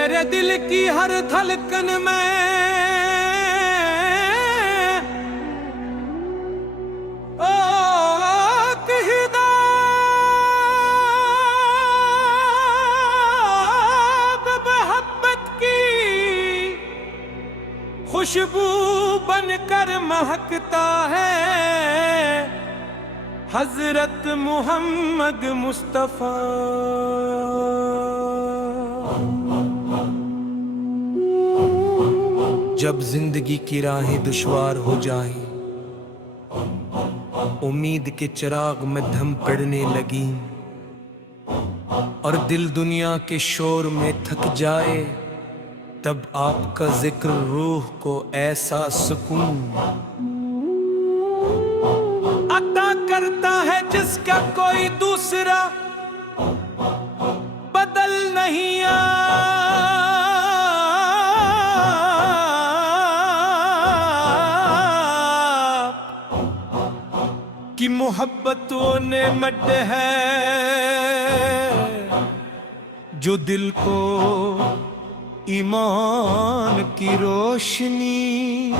میرے دل کی ہر دھڑکن میں آگ ہدایت محبت کی خوشبو بن کر مہکتا ہے حضرت محمد مصطفیٰ۔ جب زندگی کی راہیں دشوار ہو جائیں، امید کے چراغ میں دھم پڑنے لگی اور دل دنیا کے شور میں تھک جائے، تب آپ کا ذکر روح کو ایسا سکون عطا کرتا ہے جس کا کوئی دوسرا بدل نہیں کی محبت وہ نعمت ہے جو دل کو ایمان کی روشنی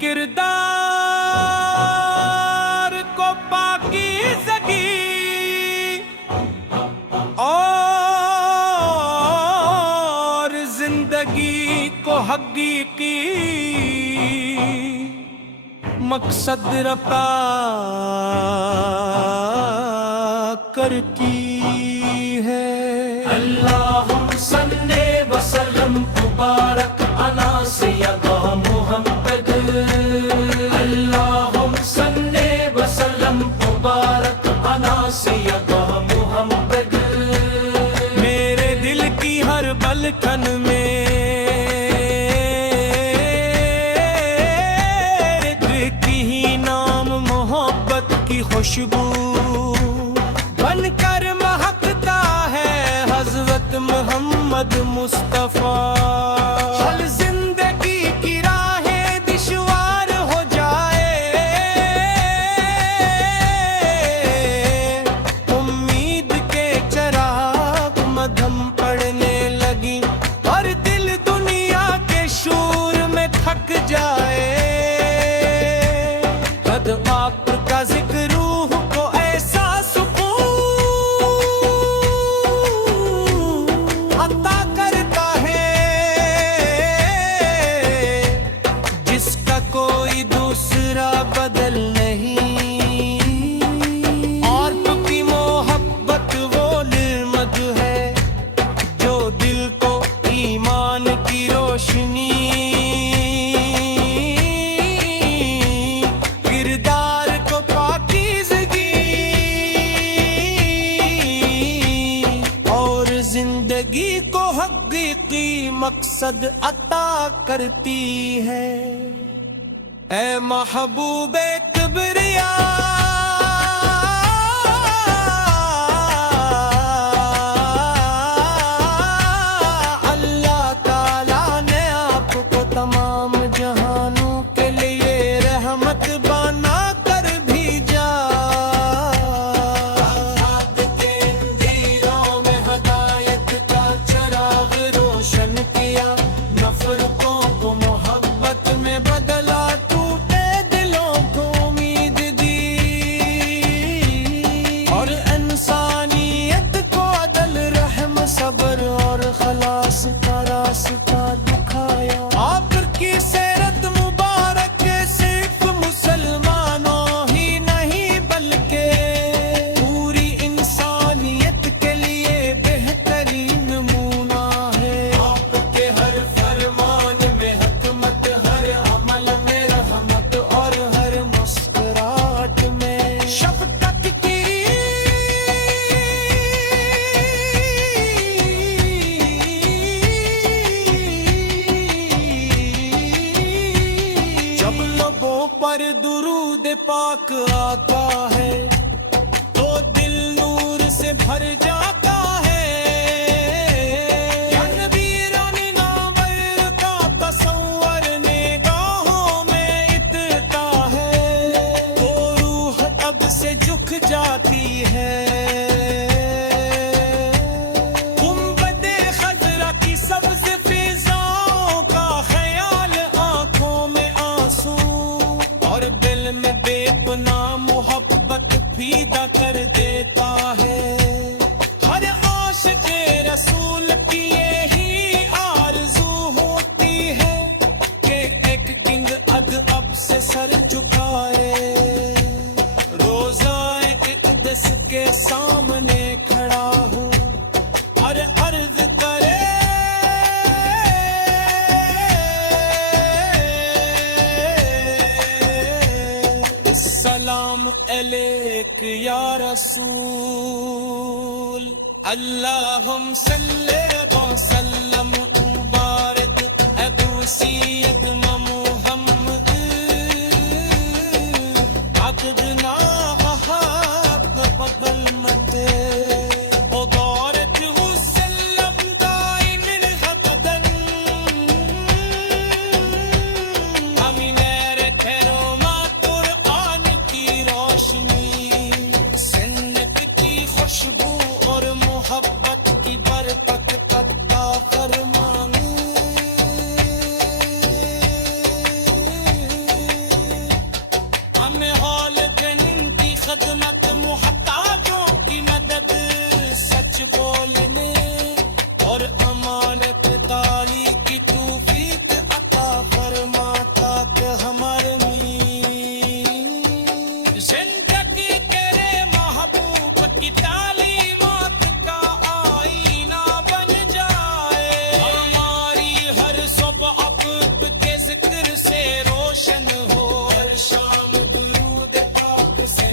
کردار کو پاکیزگی اور زندگی کو حقیقی مقصد رفع کرتی ہے۔ اللہم صلی وسلم مبارک علی سیدنا محمد، اللہم صلی وسلم مبارک علی سیدنا محمد۔ میرے دل کی ہر بلکن میں خوشبو بن کر مہکتا ہے حضرت محمد مصطفیٰ۔ چل زندگی کی راہیں دشوار ہو جائے، امید کے چراغ مدھم پڑنے لگی اور دل دنیا کے شور میں تھک جائے، تب آپ کا ذکر کوئی دوسرا بدل نہیں، اور تو کی محبت وہ نعمت ہے جو دل کو ایمان کی روشنی کردار کو پاکیزگی اور زندگی کو حقیقی مقصد عطا کرتی ہے۔ اے محبوب کبریا اللہ تعالیٰ نے آپ کو تمام جہانوں کے لیے رحمت بنا کر بھیجا، کے اندھیروں میں ہدایت کا چراغ روشن کیا، نفرتوں کو محبت میں بدلا، صبر اور خلاص کا راستہ دکھایا۔ آپ کی سیرت مبارک صرف مسلمانوں ہی نہیں بلکہ پوری انسانیت کے لیے بہترین نمونہ ہے۔ آپ کے ہر فرمان میں حکمت، ہر عمل میں رحمت اور ہر مسکراہٹ میں شفقت کی پر درود پاک آتا ہے تو دل نور سے بھر جاتا ہے، یا نبی رانی نامور کا تصور نگاہوں میں اترتا ہے تو روح اب سے جھک جاتی ہے۔ گنبد خضرا کی ایک یا رسول اللہم صلی وسلم مبارک ابو سیدنا محمد عبدنا حق بقل متے خدمت محتاجوں کی مدد سچ بولنے اور امانت داری کی توفیق عطا فرماتا کہ ہمارے زندگی تیرے محبوب کی تعلیمات کا آئینہ بن جائے ہماری ہر صبح آپ کے ذکر سے روشن ہو ہر شام درود پاک سے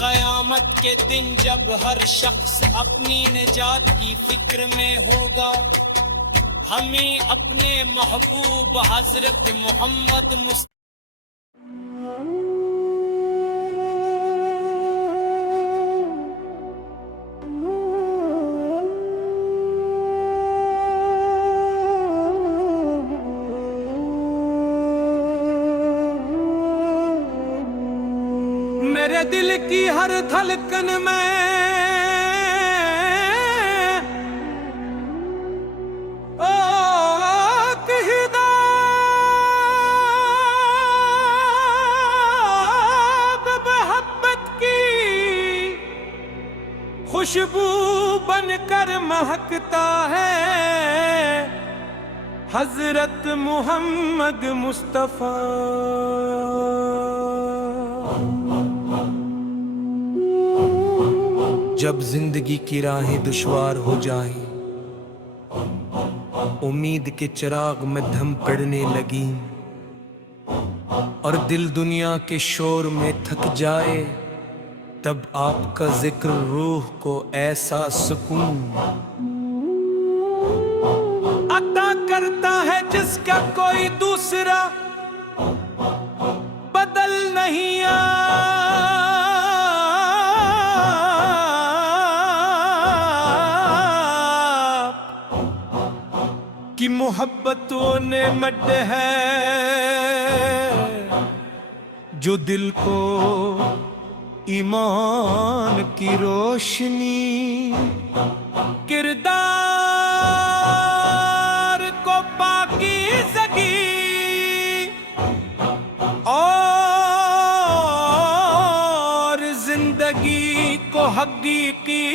قیامت کے دن جب ہر شخص اپنی نجات کی فکر میں ہوگا ہمیں اپنے محبوب حضرت محمد میرے دل کی ہر دھڑکن میں آگ ہدایت محبت کی خوشبو بن کر مہکتا ہے حضرت محمد مصطفیٰ جب زندگی کی راہیں دشوار ہو جائیں امید کے چراغ میں دھم پڑنے لگی اور دل دنیا کے شور میں تھک جائے تب آپ کا ذکر روح کو ایسا سکون عطا کرتا ہے جس کا کوئی دوسرا بدل نہیں کی محبت و نعمت ہے جو دل کو ایمان کی روشنی کردار کو پاکیزگی اور زندگی کو حقیقی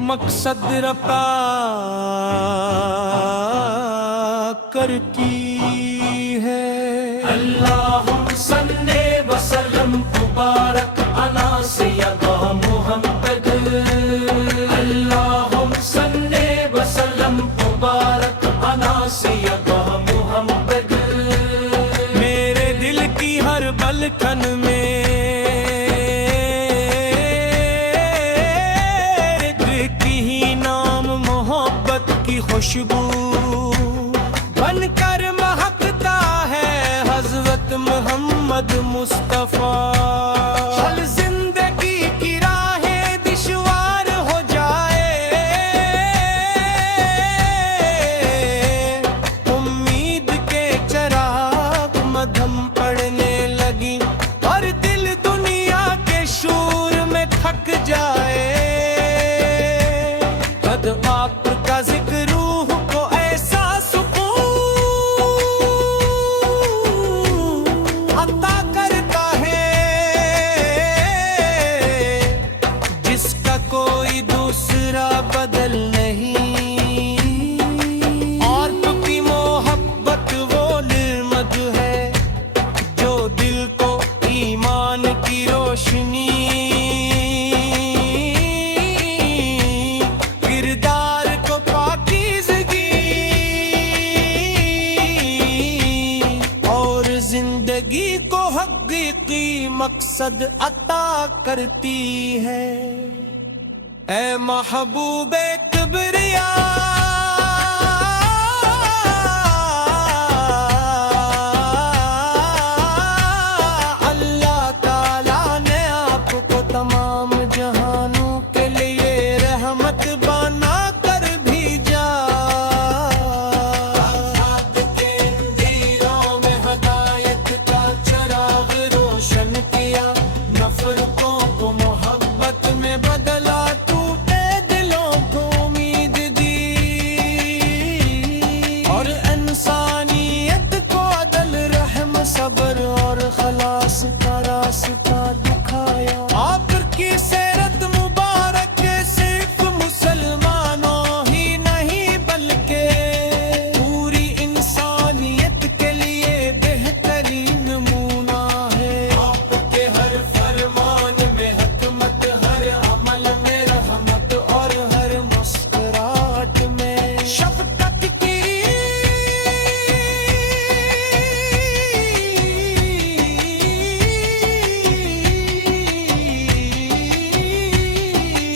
مقصد رفع کرتی ہے اللہم صلی وسلم مبارک علی سیدنا محمد اللہم صلی وسلم مبارک علی سیدنا محمد میرے دل کی ہر بلکن میں خوشبو بن کر مہکتا ہے حضرت محمد مصطفیٰ چل زندگی کی راہیں دشوار ہو جائے امید کے چراغ مدھم پڑنے لگی اور دل دنیا کے شور میں تھک جائے قد آپ کا ذکر محققی مقصد عطا کرتی ہے۔ اے محبوب کبریا اللہ تعالیٰ نے آپ کو تمام جہانوں کے لیے رحمت بنا کر بھیجا۔ کے اندھیروں میں ہدایت کا چراغ روشن کیا، نفرتوں کو محبت میں بدلا، ٹوٹے دلوں کو امید دی، اور انسانیت کو عدل، رحم، صبر اور خلاص کا راستہ دکھایا۔ آپ کی سیرت مبارک صرف مسلمانوں ہی نہیں بلکہ پوری انسانیت کے لیے بہترین نمونہ ہے۔ آپ کے ہر فرمان میں حکمت، ہر عمل میں رحمت، اور ہر مسکراہٹ میں شفقت کی۔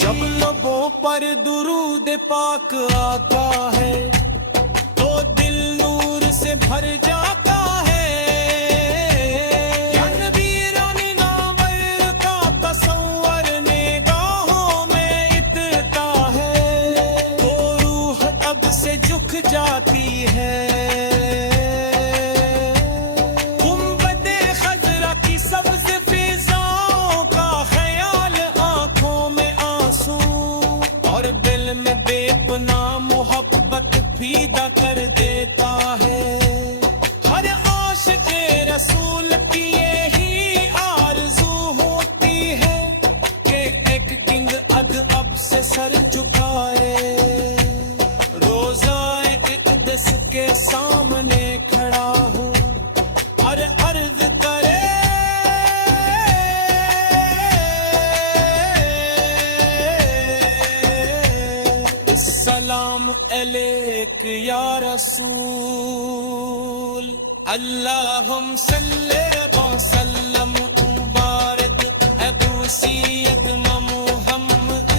جب لبوں پر درود پاک آتا ہے تو دل نور سے بھر جاتا ہے۔ یا نبی رانی نامور کا تصور نگاہوں میں اترتا ہے تو روح اب سے جھک جاتی ہے۔ گنبد خضرا کی سبز فضاؤں کا خیال، آنکھوں میں آنسو اور دل میں بے پناہ محبت پیدا کر دیتا ہے۔ ہر عاشق رسول کی یہی آرزو ہوتی ہے کہ ایک کنگ ادب سے سر جھکائے، روزہ اقدس کے سامنے کھڑا ہو اور عرض کرے السلام علیک یا رسول، اللہم صلی وسلم مبارک ابو سیدنا محمد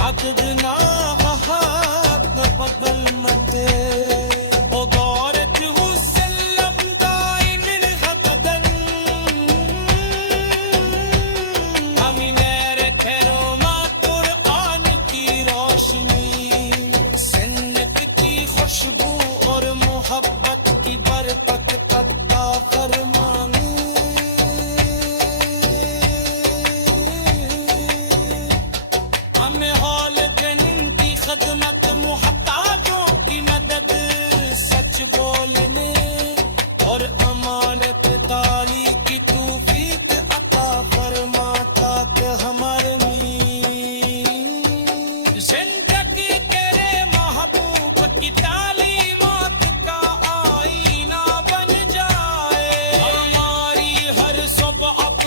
عددنا حق بظلمت وبارك وسلم دائم ابدا امین رکھے روما قرآن کی روشنی، سنت کی خوشبو اور محبت کی برکت عطا فرمانی۔ ہمیں حال جنین کی خدمت، محتاجوں کی مدد، سچ بولنے اور امانت داری کی توفیق عطا فرماتا کہ ہمارے زندگی تیرے محبوب کی تعلیمات کا آئینہ بن جائے، ہماری ہر صبح آپ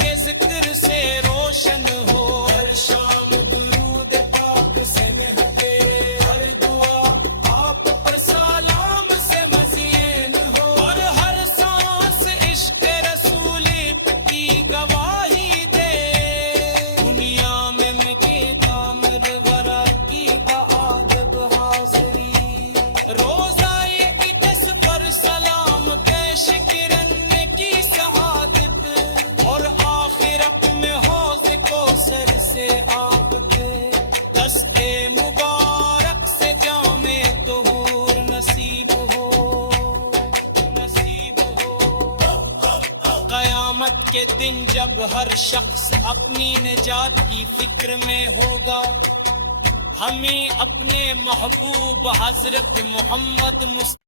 کے ذکر سے روشن ہو، ہر شام درود پاک سے مہکے، ہر دعا آپ پر سلام سے مزین ہو، اور ہر سانس عشق رسولی کی گواہی دے، دنیا میں مٹے دامر ورا کی بآدب حاضری، روزہ اقدس پر سلام پیش کرنے کی سعادت، اور آخرت میں حوض کوثر سے آپ کے دستے مبارک سے جام طہور نصیب ہو، نصیب ہو۔ قیامت کے دن جب ہر شخص اپنی نجات کی فکر میں ہوگا، ہمیں اپنے محبوب حضرت محمد مصطفیٰ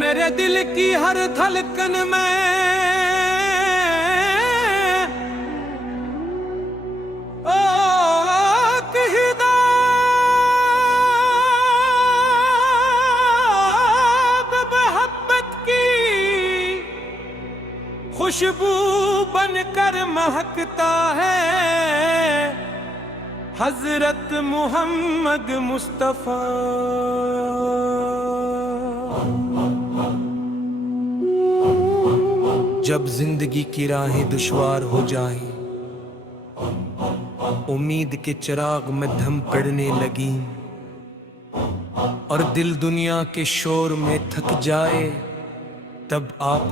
میرے دل کی ہر دھڑکن میں خوشبو بن کر مہکتا ہے حضرت محمد مصطفیٰ. جب زندگی کی راہیں دشوار ہو جائیں، امید کے چراغ میں دھم پڑنے لگیں، اور دل دنیا کے شور میں تھک جائے، تب آپ